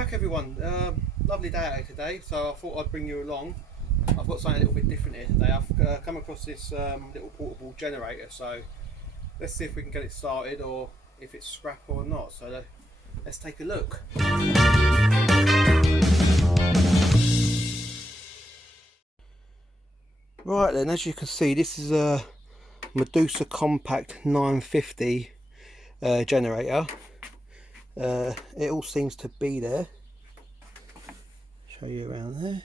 back everyone. Lovely day out today, so I thought I'd bring you along. I've got something a little bit different here today. I've come across this little portable generator, so let's see if we can get it started or if it's scrap or not. So let's take a look. Right then, as you can see, this is a Medusa Compact 950 generator. It all seems to be there. Show you around there.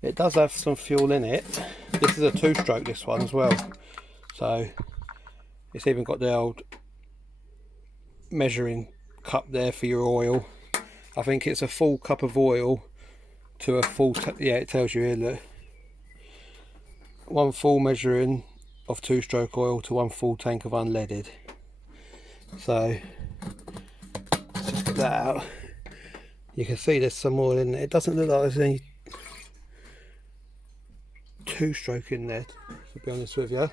It does have some fuel in it. This is a two-stroke, this one as well, so it's even got the old measuring cup there for your oil. I think it's a full cup of oil to a full yeah, it tells you here, look, one full measuring of two-stroke oil to one full tank of unleaded. So let's just get that out. You can see there's some oil in there. It doesn't look like there's any two-stroke in there, to be honest with you.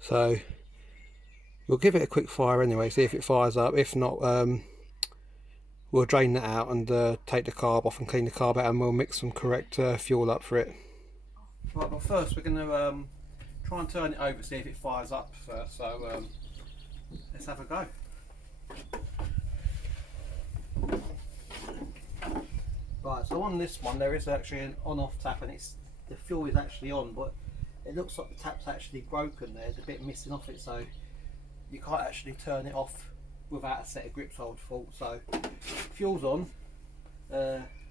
So we'll give it a quick fire anyway, see if it fires up. If not, we'll drain that out and take the carb off and clean the carb out, and we'll mix some correct fuel up for it. Right, but first we're going to try and turn it over, see if it fires up first. So let's have a go. Right, so on this one there is actually an on-off tap, and the fuel is actually on, but it looks like the tap's actually broken. There's a bit missing off it, so you can't actually turn it off without a set of grips, I would thought. So fuel's on,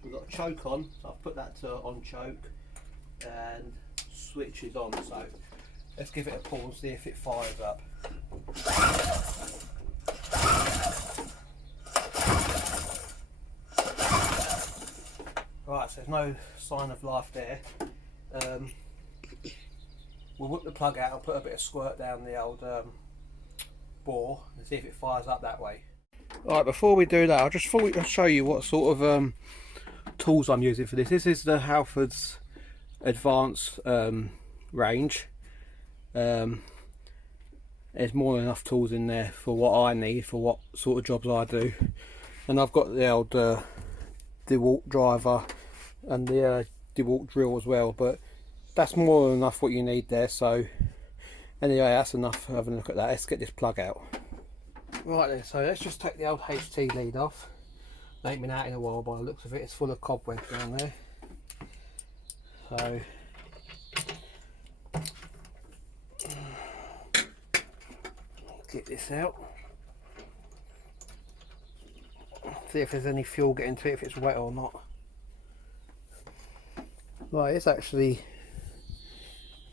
we've got a choke on, so I've put that to on choke, and switch is on. So let's give it a pull and see if it fires up. Right, so there's no sign of life there. We'll whip the plug out and put a bit of squirt down the old bore and see if it fires up that way. Alright, before we do that, I just thought I'd show you what sort of tools I'm using for this. This is the Halford's Advanced range. There's more than enough tools in there for what I need, for what sort of jobs I do. And I've got the old DeWalt driver and the DeWalt drill as well, but that's more than enough what you need there. So anyway, that's enough for having a look at that. Let's get this plug out. Right then, so let's just take the old HT lead off. It ain't been out in a while by the looks of it. It's full of cobwebs down there. So get this out. See if there's any fuel getting to it, if it's wet or not. Right, it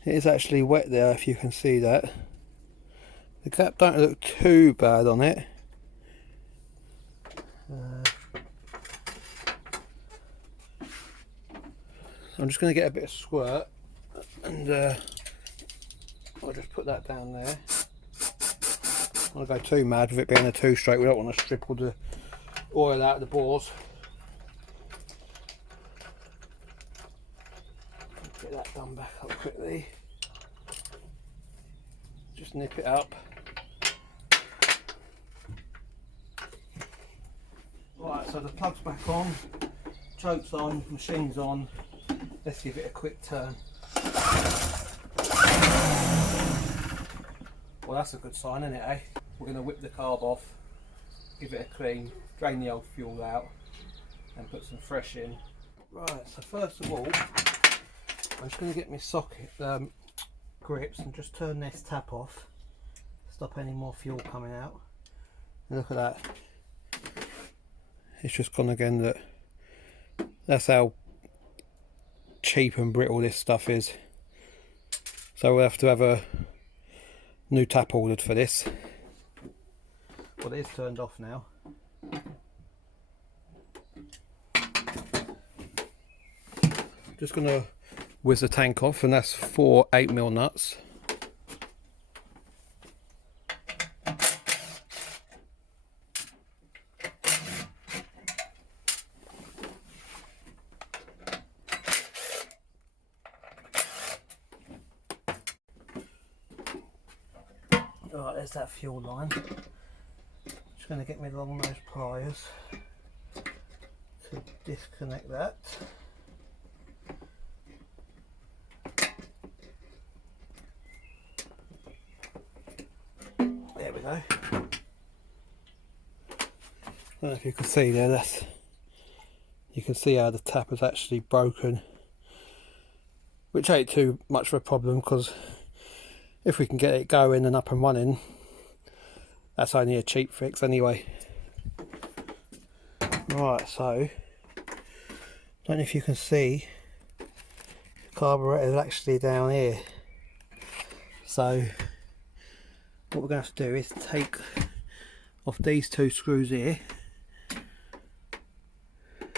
is actually wet there, if you can see that. The cap don't look too bad on it. I'm just going to get a bit of squirt and I'll just put that down there. I don't want to go too mad with it being a two-stroke. We don't want to strip all the oil out of the bores. Get that done back up quickly. Just nip it up. Right, so the plug's back on, choke's on, machine's on. Let's give it a quick turn. Well, that's a good sign, isn't it, eh? We're going to whip the carb off, give it a clean, drain the old fuel out and put some fresh in. Right, so first of all, I'm just going to get my socket grips and just turn this tap off, stop any more fuel coming out. And look at that, it's just gone again. That's how cheap and brittle this stuff is. So we'll have to have a new tap ordered for this. Well, it is turned off now. Just going to whiz the tank off, and that's 4 8mm nuts. there's that fuel line. Just going to get me along those pliers to disconnect that. There we go. I don't know if you can see there, you can see how the tap is actually broken, which ain't too much of a problem because if we can get it going and up and running, that's only a cheap fix anyway. Right, so I don't know if you can see, the carburettor is actually down here. So what we're going to have to do is take off these two screws here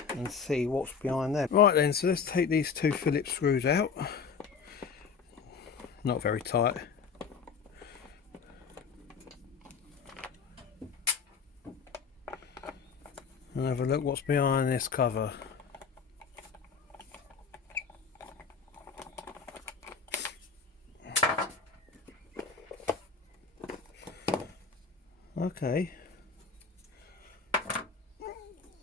and see what's behind them. Right then, so let's take these two Phillips screws out. Not very tight. And have a look what's behind this cover. Okay.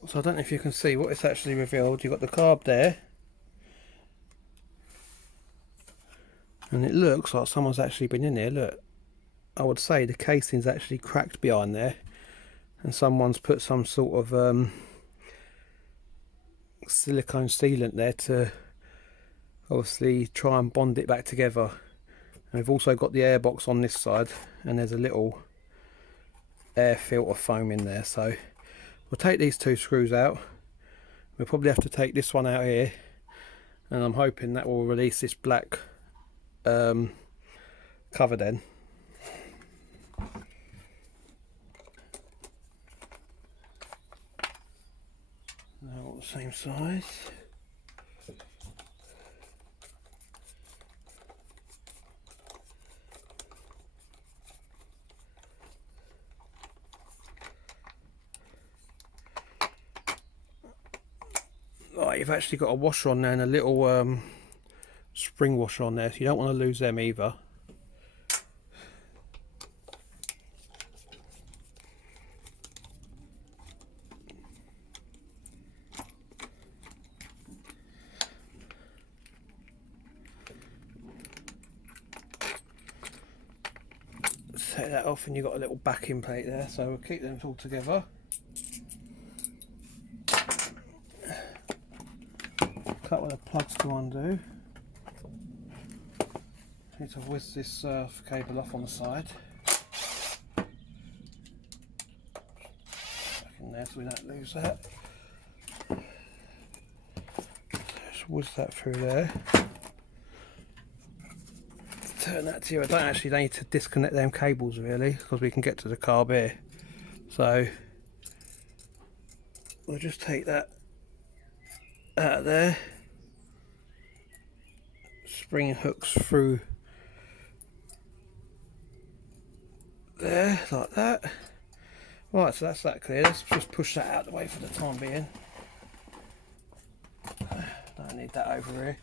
So I don't know if you can see what it's actually revealed. You've got the carb there. And it looks like someone's actually been in there. Look, I would say the casing's actually cracked behind there. And someone's put some sort of silicone sealant there to obviously try and bond it back together. And we've also got the airbox on this side, and there's a little air filter foam in there. So we'll take these two screws out. We'll probably have to take this one out here, and I'm hoping that will release this black cover then. They're all the same size. Right, you've actually got a washer on there and a little spring washer on there, so you don't want to lose them either. Take that off and you've got a little backing plate there, so we'll keep them all together. Couple of plugs to undo. Need to whiz this cable off on the side. Back in there so we don't lose that. Just whiz that through there. Turn that to you. I don't actually need to disconnect them cables really, because we can get to the carb here. So we'll just take that out of there. Spring hooks through there like that. Right, so that's that clear. Let's just push that out of the way for the time being. Don't need that over here.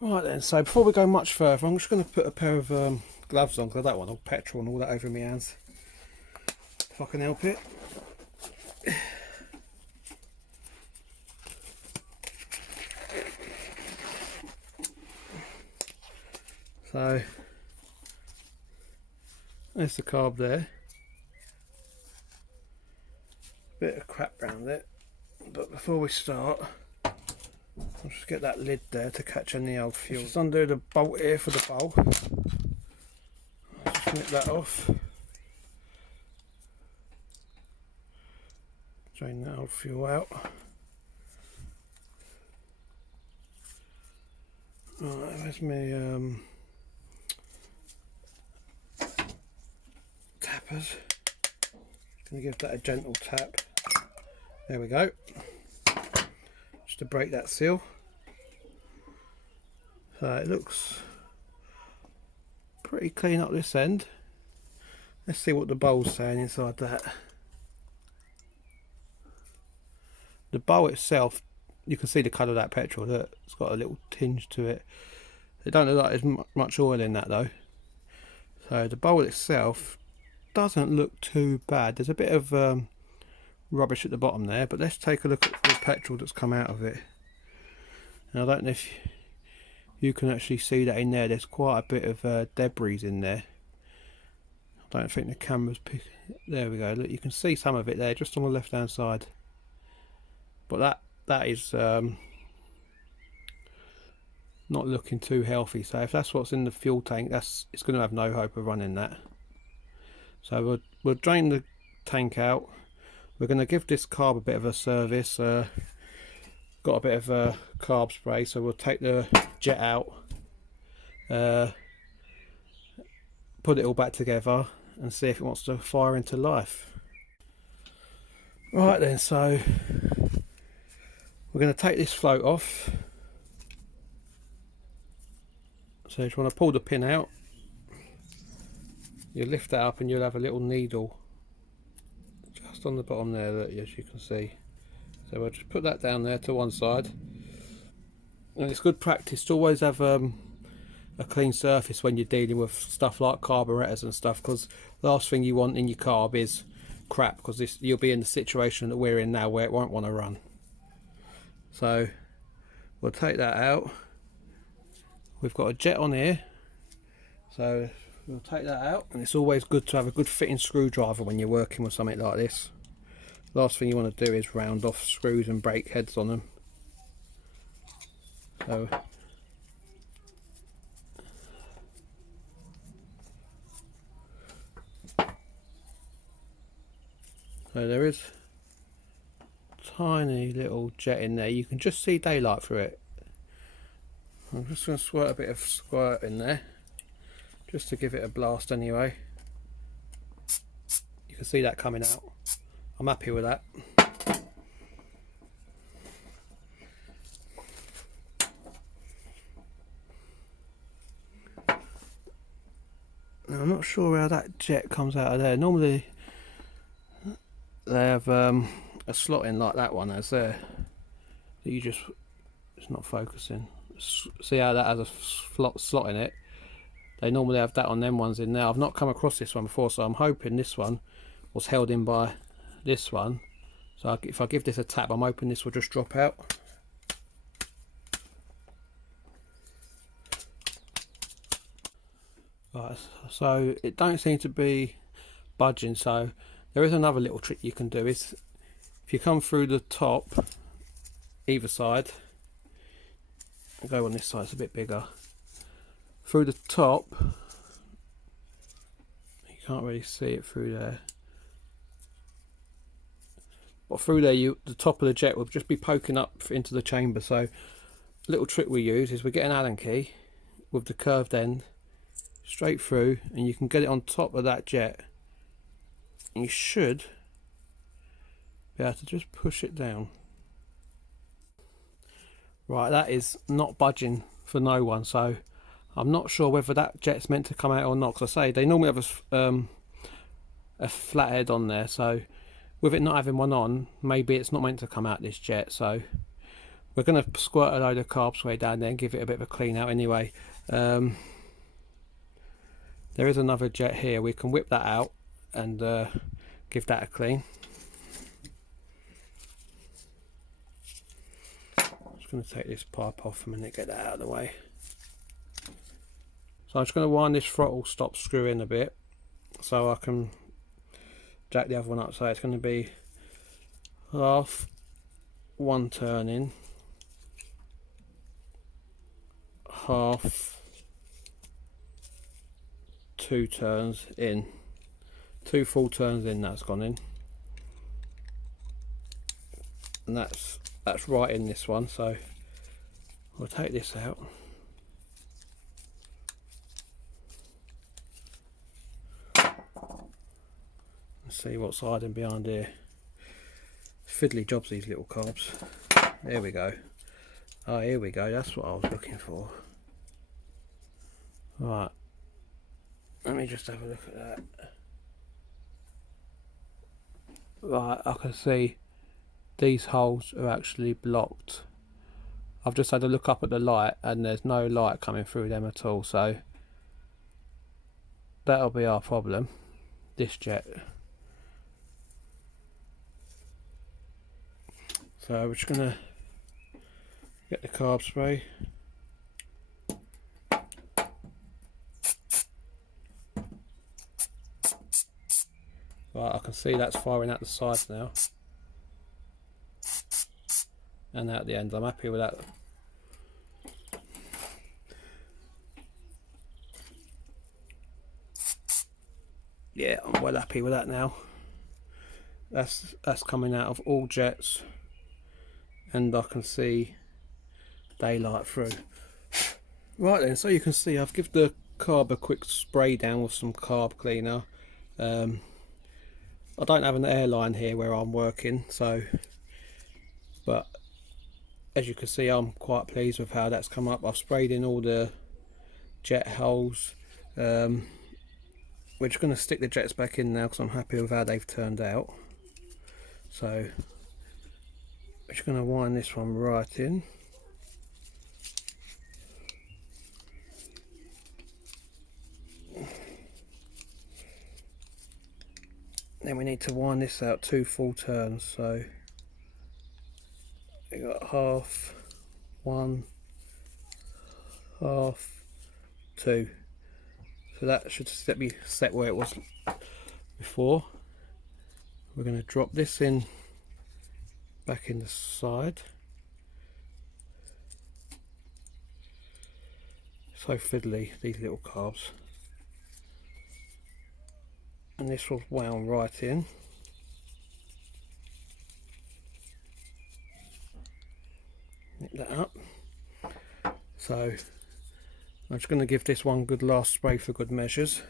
Right then, so before we go much further, I'm just going to put a pair of gloves on, because I don't want all petrol and all that over my hands, if I can help it. So there's the carb there. Bit of crap around it, but before we start, I'll just get that lid there to catch any old fuel. Just undo the bolt here for the bowl. Just nip that off. Drain that old fuel out. Right, where's my tappers? Gonna give that a gentle tap. There we go. Just to break that seal. So it looks pretty clean up this end. Let's see what the bowl's saying inside that. The bowl itself, you can see the colour of that petrol. Look, it's got a little tinge to it. It don't look like there's much oil in that though. So the bowl itself doesn't look too bad. There's a bit of rubbish at the bottom there, but let's take a look at the petrol that's come out of it. And I don't know if you can actually see that in there. There's quite a bit of debris in there. I don't think the camera's there we go. Look, you can see some of it there, just on the left hand side. But that is not looking too healthy. So if that's what's in the fuel tank, it's going to have no hope of running that. So we'll drain the tank out. We're going to give this carb a bit of a service. Got a bit of carb spray, so we'll take the jet out, put it all back together and see if it wants to fire into life. Right then, so we're going to take this float off. So if you want to pull the pin out, you lift that up and you'll have a little needle just on the bottom there, that, as you can see. So we'll just put that down there to one side. And it's good practice to always have a clean surface when you're dealing with stuff like carburetors and stuff, because the last thing you want in your carb is crap, because you'll be in the situation that we're in now where it won't want to run. So we'll take that out. We've got a jet on here, so we'll take that out. And it's always good to have a good fitting screwdriver when you're working with something like this. Last thing you want to do is round off screws and break heads on them. So there is tiny little jet in there. You can just see daylight through it. I'm just going to squirt a bit of squirt in there just to give it a blast anyway. You can see that coming out. I'm happy with that. Now, I'm not sure how that jet comes out of there. Normally they have a slot in like that one has there. You just, it's not focusing. See how that has a slot in it? They normally have that on them ones in there. I've not come across this one before, so I'm hoping this one was held in by this one. So if I give this a tap, I'm hoping this will just drop out. Right, so it don't seem to be budging. So there is another little trick you can do. Is if you come through the top, either side, I'll go on this side, it's a bit bigger. Through the top, you can't really see it through there. But through there, the top of the jet will just be poking up into the chamber. So a little trick we use is we get an Allen key with the curved end straight through, and you can get it on top of that jet, and you should be able to just push it down. Right, that is not budging for no one, so I'm not sure whether that jet's meant to come out or not, because I say they normally have a flat head on there, so with it not having one on, maybe it's not meant to come out this jet. So we're going to squirt a load of carb spray down there and give it a bit of a clean out anyway. There is another jet here. We can whip that out and give that a clean. I'm just going to take this pipe off a minute, get that out of the way. So I'm just going to wind this throttle stop screw in a bit so I can jack the other one up. So it's going to be half one turn in, half two turns in, 2 full turns in. That's gone in, and that's right in this one. So we'll take this out. See what's hiding behind here. Fiddly jobs, these little carbs. There we go. Oh, here we go. That's what I was looking for. Right. Let me just have a look at that. Right, I can see these holes are actually blocked. I've just had a look up at the light and there's no light coming through them at all. So that'll be our problem, this jet. So we're just going to get the carb spray. Right, I can see that's firing out the sides now and out the end. I'm happy with that. Yeah, I'm well happy with that now. That's coming out of all jets, and I can see daylight through. Right then, so you can see I've given the carb a quick spray down with some carb cleaner. I don't have an airline here where I'm working, so, but as you can see, I'm quite pleased with how that's come up. I've sprayed in all the jet holes. We're just going to stick the jets back in now because I'm happy with how they've turned out. So we're just going to wind this one right in. Then we need to wind this out 2 full turns, so we got half, 1, half, 2. So that should be set where it was before. We're going to drop this in back in the side. So fiddly, these little carbs. And this was wound right in. Nip that up. So I'm just going to give this one good last spray for good measures.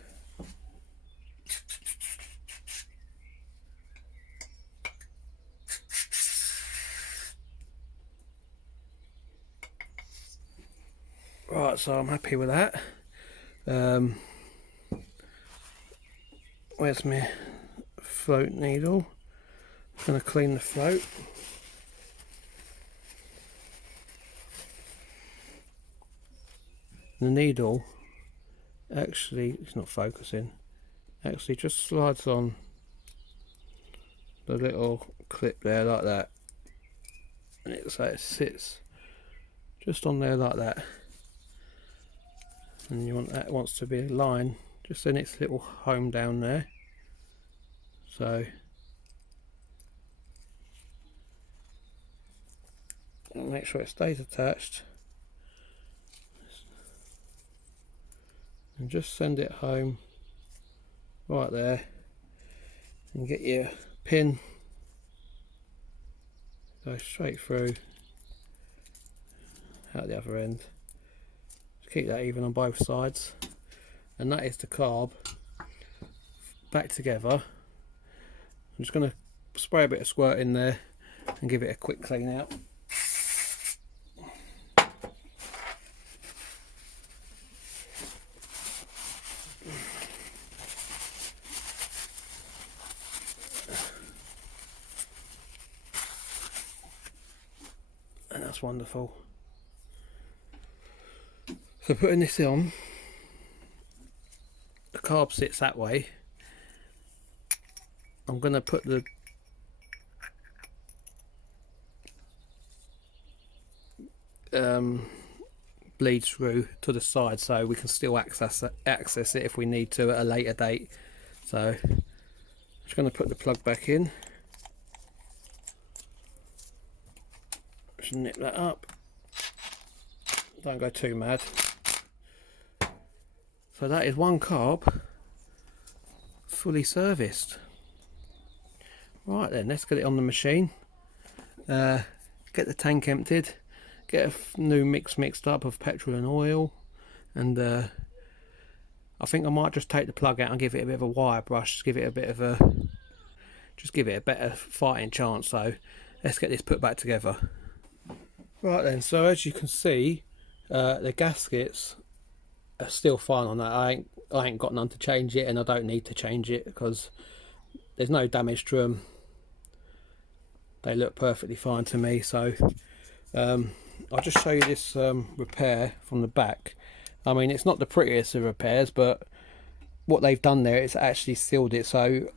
Right, so I'm happy with that. Where's my float needle? I'm going to clean the float. The needle actually, it's not focusing, actually just slides on the little clip there like that, and it sits just on there like that, and you want that wants to be a line just in its little home down there. So make sure it stays attached and just send it home right there, and get your pin, go straight through out the other end. Just keep that even on both sides, and that is the carb back together. I'm just going to spray a bit of squirt in there and give it a quick clean out. And that's wonderful. So putting this on, the carb sits that way. I'm going to put the bleed screw to the side so we can still access it if we need to at a later date. So I'm just going to put the plug back in. Just nip that up. Don't go too mad. So that is one carb fully serviced. Right then, let's get it on the machine, get the tank emptied, get a new mixed up of petrol and oil, and I think I might just take the plug out and give it a bit of a wire brush, just give it a bit of a, just give it a better fighting chance. So let's get this put back together. Right then, so as you can see, the gaskets are still fine on that. I ain't got none to change it, and I don't need to change it because there's no damage to them. They look perfectly fine to me. So I'll just show you this repair from the back. I mean, it's not the prettiest of repairs, but what they've done there is actually sealed it, so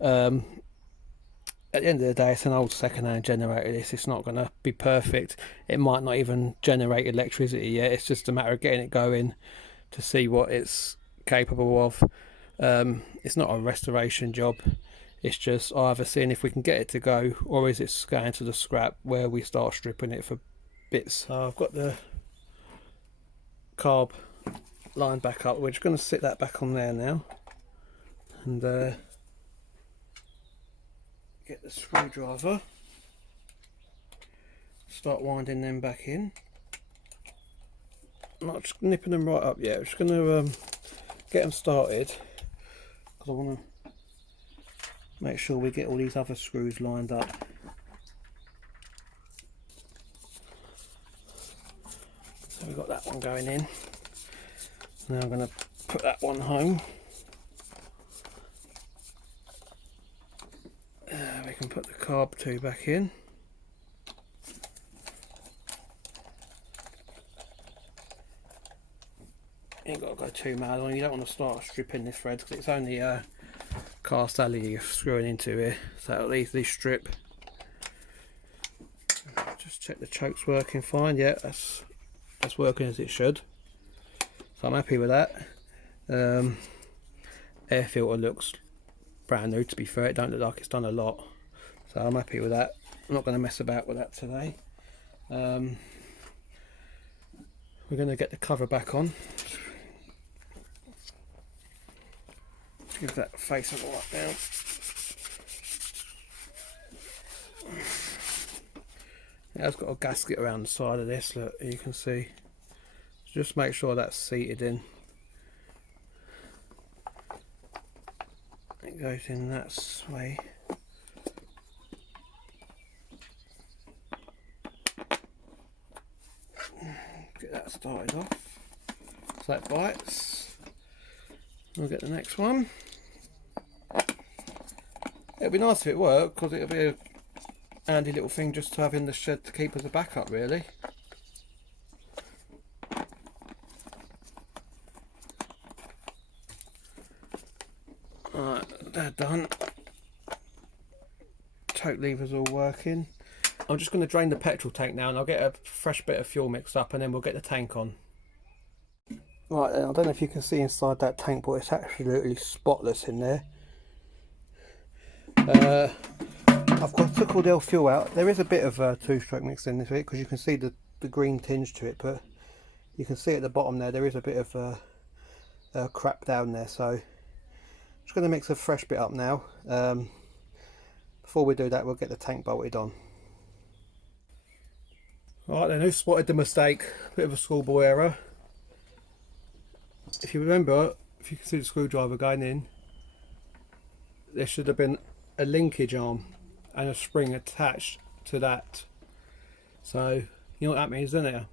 at the end of the day, it's an old second-hand generator. It's not going to be perfect. It might not even generate electricity yet. It's just a matter of getting it going to see what it's capable of. It's not a restoration job. It's just either seeing if we can get it to go, or is it going to the scrap where we start stripping it for bits. So I've got the carb lined back up. We're just going to sit that back on there now, and get the screwdriver, start winding them back in. I'm not just nipping them right up yet. I'm just going to get them started, because I want to make sure we get all these other screws lined up. So we've got that one going in. Now I'm going to put that one home. We can put the carb 2 back in. You ain't got to go too mad on. You don't want to start stripping this thread, because it's only cast alley you're screwing into here, so it'll easily strip. Just check the choke's working fine. Yeah, that's working as it should, so I'm happy with that. Air filter looks brand new, to be fair. It don't look like it's done a lot, so I'm happy with that. I'm not going to mess about with that today. We're going to get the cover back on. Give that face a wipe down. It has got a gasket around the side of this, look, you can see. Just make sure that's seated in. It goes in that way. Get that started off. So that bites. We'll get the next one. It'd be nice if it worked, because it'll be a handy little thing just to have in the shed to keep as a backup, really. Alright, they're done. Choke levers all working. I'm just going to drain the petrol tank now, and I'll get a fresh bit of fuel mixed up, and then we'll get the tank on. Right then, I don't know if you can see inside that tank, but it's absolutely spotless in there. I've took all the old fuel out. There is a bit of two-stroke mixed in this bit, because you can see the green tinge to it, but you can see at the bottom there is a bit of crap down there, so I'm just going to mix a fresh bit up now. Before we do that, we'll get the tank bolted on. Right then, who spotted the mistake? Bit of a schoolboy error. If you remember, if you can see the screwdriver going in, there should have been a linkage arm and a spring attached to that. So you know what that means, don't it?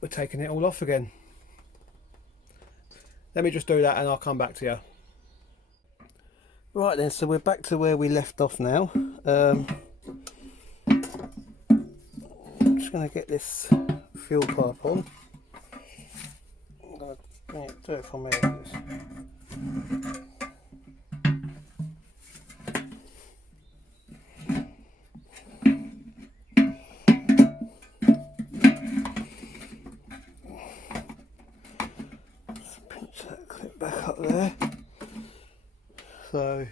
We're taking it all off again. Let me just do that and I'll come back to you. Right then, so we're back to where we left off now. I'm just going to get this fuel pipe on. I'm going to do it from here. Pinch that clip back up there. So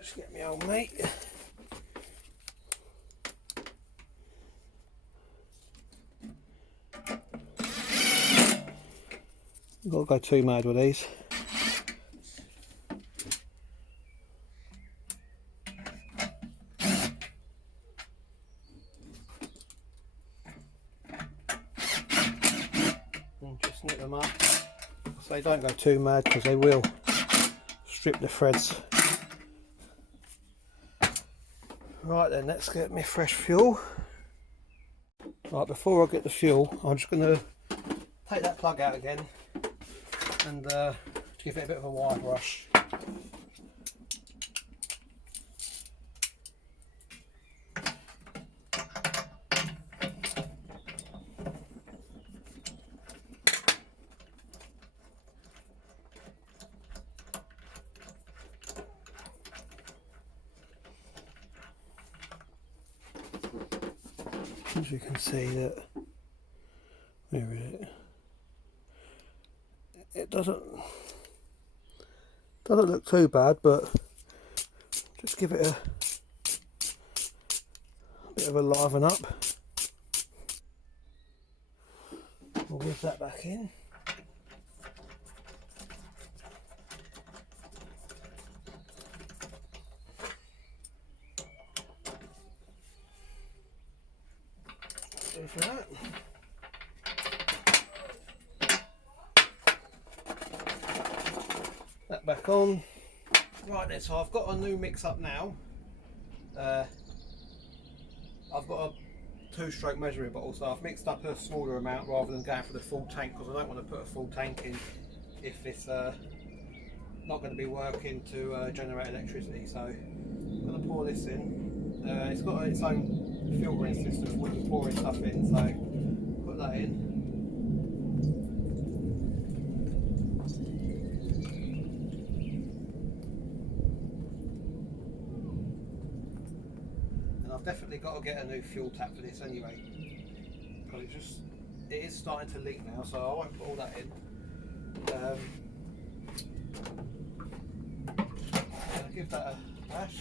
just get my old mate. You've got to go too mad with these. And just nip them up. So they don't go too mad, because they will strip the threads. Right then, let's get me fresh fuel. Right, before I get the fuel, I'm just going to take that plug out again and give it a bit of a wire brush. as you can see that, where is it? It doesn't look too bad, but just give it a bit of a liven up. We'll whiz that back in. For that. That back on. Right then, so I've got a new mix up now. I've got a 2-stroke measuring bottle, so I've mixed up a smaller amount rather than going for the full tank, because I don't want to put a full tank in if it's not going to be working to generate electricity. So I'm going to pour this in. It's got its own filtering system when you're pouring stuff in, so put that in. And I've definitely got to get a new fuel tap for this anyway, because it is starting to leak now, so I won't put all that in. I'll give that a bash.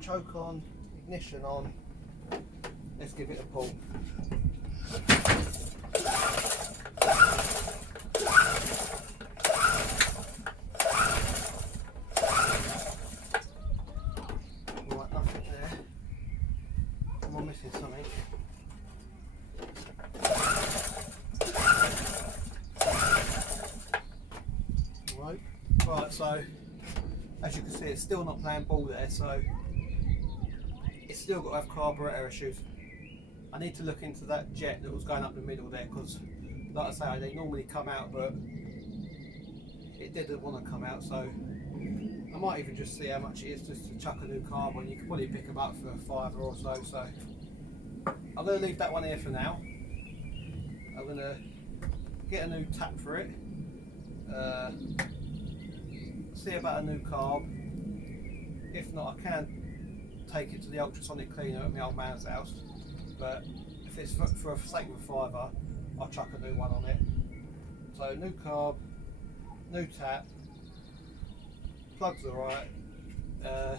Choke on, ignition on, let's give it a pull. Right, nothing there. Am I missing something? Right, so as you can see, it's still not playing ball there, so it's still got to have carburetor issues. I need to look into that jet that was going up the middle there, because like I say, they normally come out, but it didn't want to come out, so I might even just see how much it is just to chuck a new carb on. You can probably pick them up for £5 or so. So I'm going to leave that one here for now. I'm going to get a new tap for it, see about a new carb. If not, I can take it to the ultrasonic cleaner at my old man's house, but if it's for a sake of £5, I'll chuck a new one on it. So new carb, new tap, plugs are right. I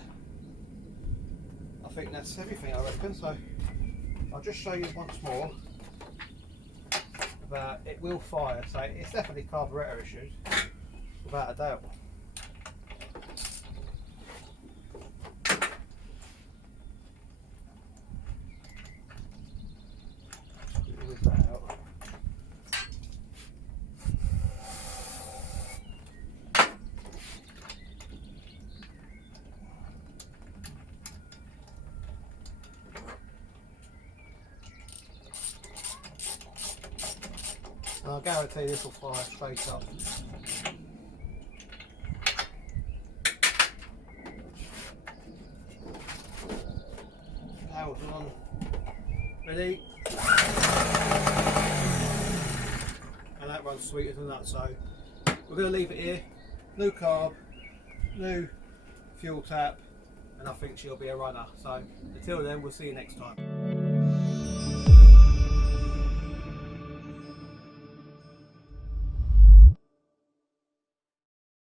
think that's everything, I reckon. So I'll just show you once more about it will fire, so it's definitely carburetor issues without a doubt. And I guarantee this will fire straight up. Power's on. Ready? And that runs sweeter than that, so we're going to leave it here. New carb, new fuel tap, and I think she'll be a runner. So until then, we'll see you next time.